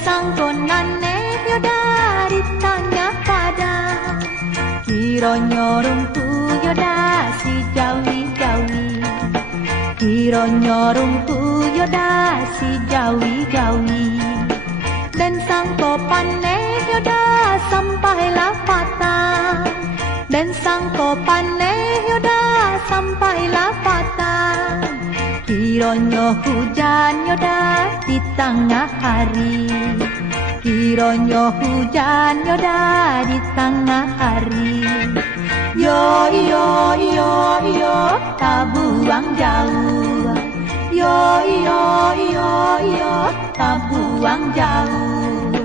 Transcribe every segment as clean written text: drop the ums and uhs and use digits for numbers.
sangkonane yoda ditanya pada kironyo rumpu yoda si jawi-jawi kironyo rumpu yoda si jawi-jawi dan sangkopane yoda sampailah patah dan sangkopane yoda sampailah patah kironyo hujan yoda di tengah hari kironyo hujan yoda di tengah hari yo yo yo yo tak buang jauh yo yo yo yo tak buang jauh.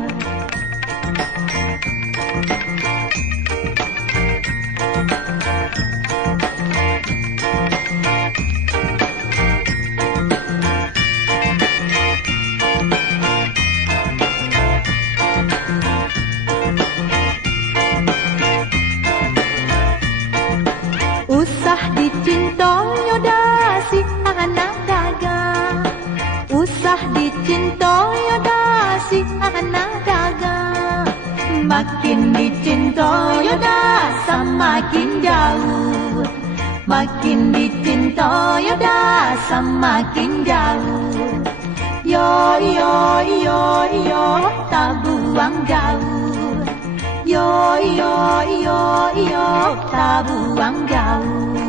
Usah dicinta yoda si anak dagang usah dicinta yoda si anak dagang makin dicinta yoda semakin jauh makin dicinta yoda semakin jauh yo yo yo yo tak buang jauh yo yo yo yo tak buang jauh.